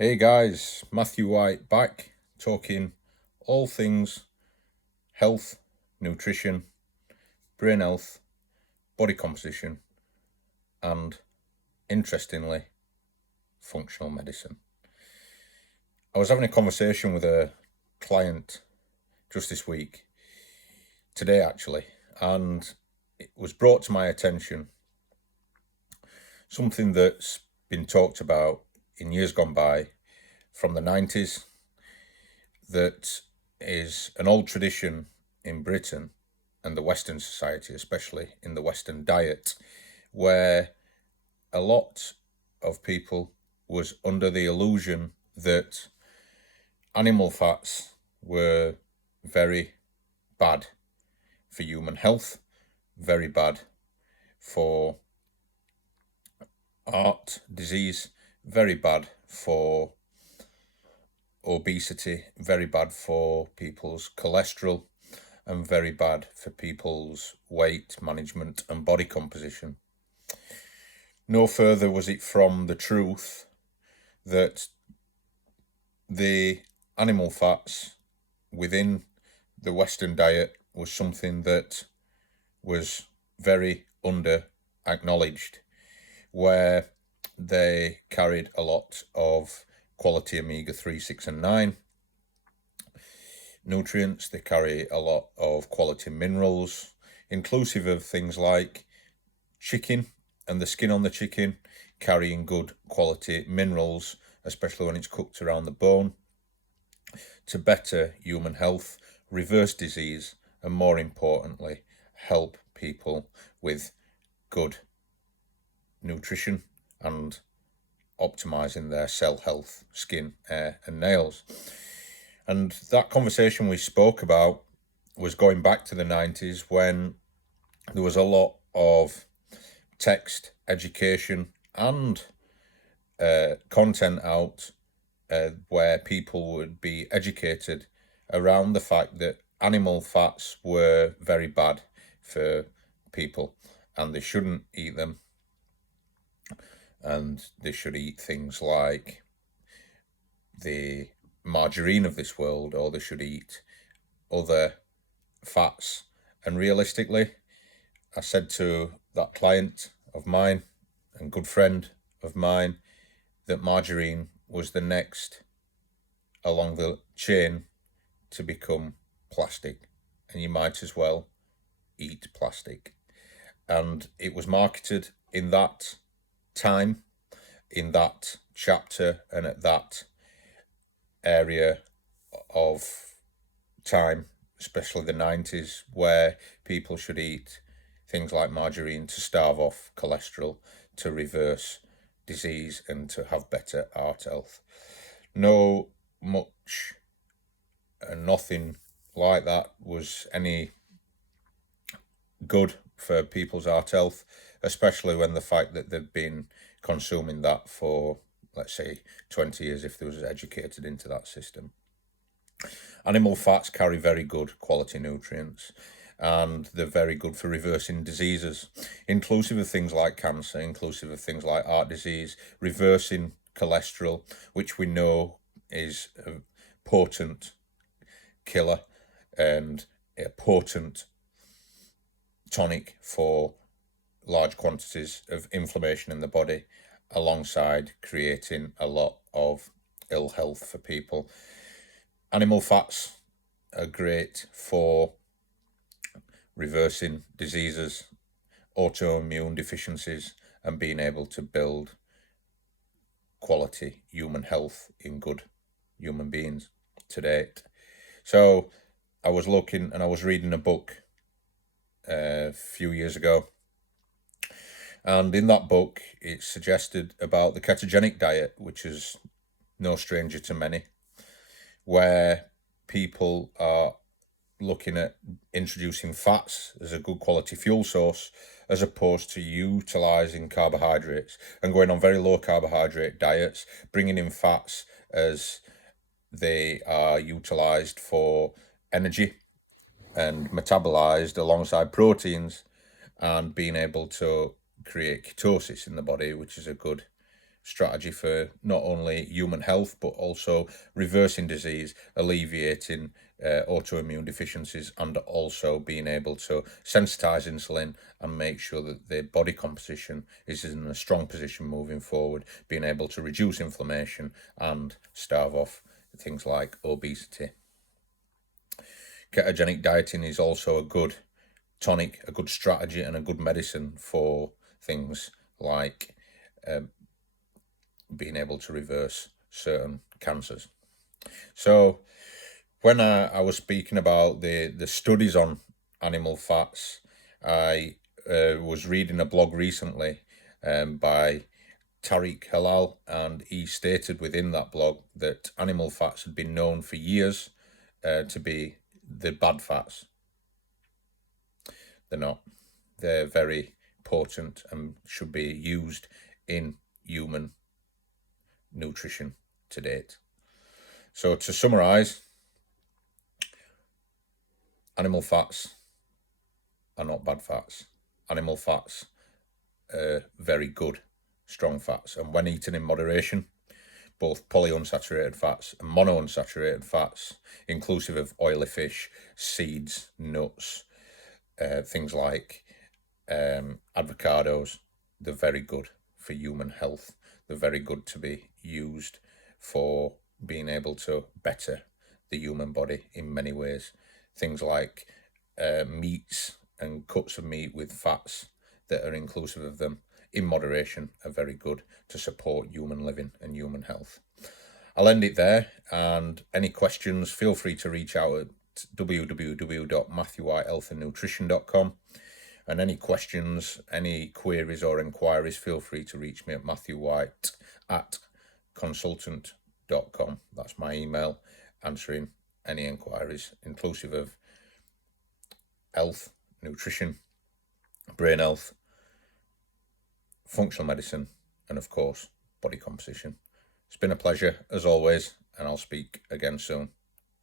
Hey guys, Matthew White back talking all things health, nutrition, brain health, body composition, and interestingly, functional medicine. I was having a conversation with a client just this week, today actually, and it was brought to my attention something that's been talked about in years gone by from the 90s that is an old tradition in Britain and the Western society, especially in the Western diet, where a lot of people was under the illusion that animal fats were very bad for human health, very bad for heart disease, very bad for obesity, very bad for people's cholesterol, and very bad for people's weight management and body composition. No further was it from the truth that the animal fats within the Western diet was something that was very under acknowledged, where they carried a lot of quality omega-3, 6 and 9 nutrients. They carry a lot of quality minerals, inclusive of things like chicken and the skin on the chicken carrying good quality minerals, especially when it's cooked around the bone, to better human health, reverse disease, and more importantly, help people with good nutrition and optimizing their cell health, skin, hair, and nails. And that conversation we spoke about was going back to the 90s when there was a lot of text, education, and content out where people would be educated around the fact that animal fats were very bad for people and they shouldn't eat them, and they should eat things like the margarine of this world, or they should eat other fats. And realistically, I said to that client of mine and good friend of mine that margarine was the next along the chain to become plastic, and you might as well eat plastic. And it was marketed in that time, in that chapter, and at that area of time, especially the 90s, where people should eat things like margarine to starve off cholesterol, to reverse disease, and to have better heart health. No much and nothing like that was any good for people's heart health, especially when the fact that they've been consuming that for, let's say, 20 years, if they was educated into that system. Animal fats carry very good quality nutrients, and they're very good for reversing diseases, inclusive of things like cancer, inclusive of things like heart disease, reversing cholesterol, which we know is a potent killer and a potent tonic for large quantities of inflammation in the body, alongside creating a lot of ill health for people. Animal fats are great for reversing diseases, autoimmune deficiencies, and being able to build quality human health in good human beings to date. So I was looking and I was reading a book a few years ago, and in that book it suggested about the ketogenic diet, which is no stranger to many, where people are looking at introducing fats as a good quality fuel source, as opposed to utilizing carbohydrates and going on very low carbohydrate diets, bringing in fats as they are utilized for energy and metabolized alongside proteins, and being able to create ketosis in the body, which is a good strategy for not only human health, but also reversing disease, alleviating autoimmune deficiencies, and also being able to sensitize insulin and make sure that the body composition is in a strong position moving forward, being able to reduce inflammation and starve off things like obesity. Ketogenic dieting is also a good tonic, a good strategy, and a good medicine for things like being able to reverse certain cancers. So when I was speaking about the studies on animal fats, I was reading a blog recently by Tariq Halal, and he stated within that blog that animal fats had been known for years to be the bad fats. They're not. They're very potent and should be used in human nutrition to date. So to summarize, animal fats are not bad fats. Animal fats are very good, strong fats, and when eaten in moderation, both polyunsaturated fats and monounsaturated fats, inclusive of oily fish, seeds, nuts, things like avocados, they're very good for human health. They're very good to be used for being able to better the human body in many ways. Things like meats and cuts of meat with fats that are inclusive of them in moderation are very good to support human living and human health. I'll end it there, and any questions, feel free to reach out at www.matthewwhitehealthandnutrition.com. And any questions, any queries or inquiries, feel free to reach me at matthewwhite@consultant.com. That's my email, answering any inquiries, inclusive of health, nutrition, brain health, functional medicine, and of course, body composition. It's been a pleasure, as always, and I'll speak again soon.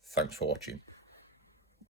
Thanks for watching.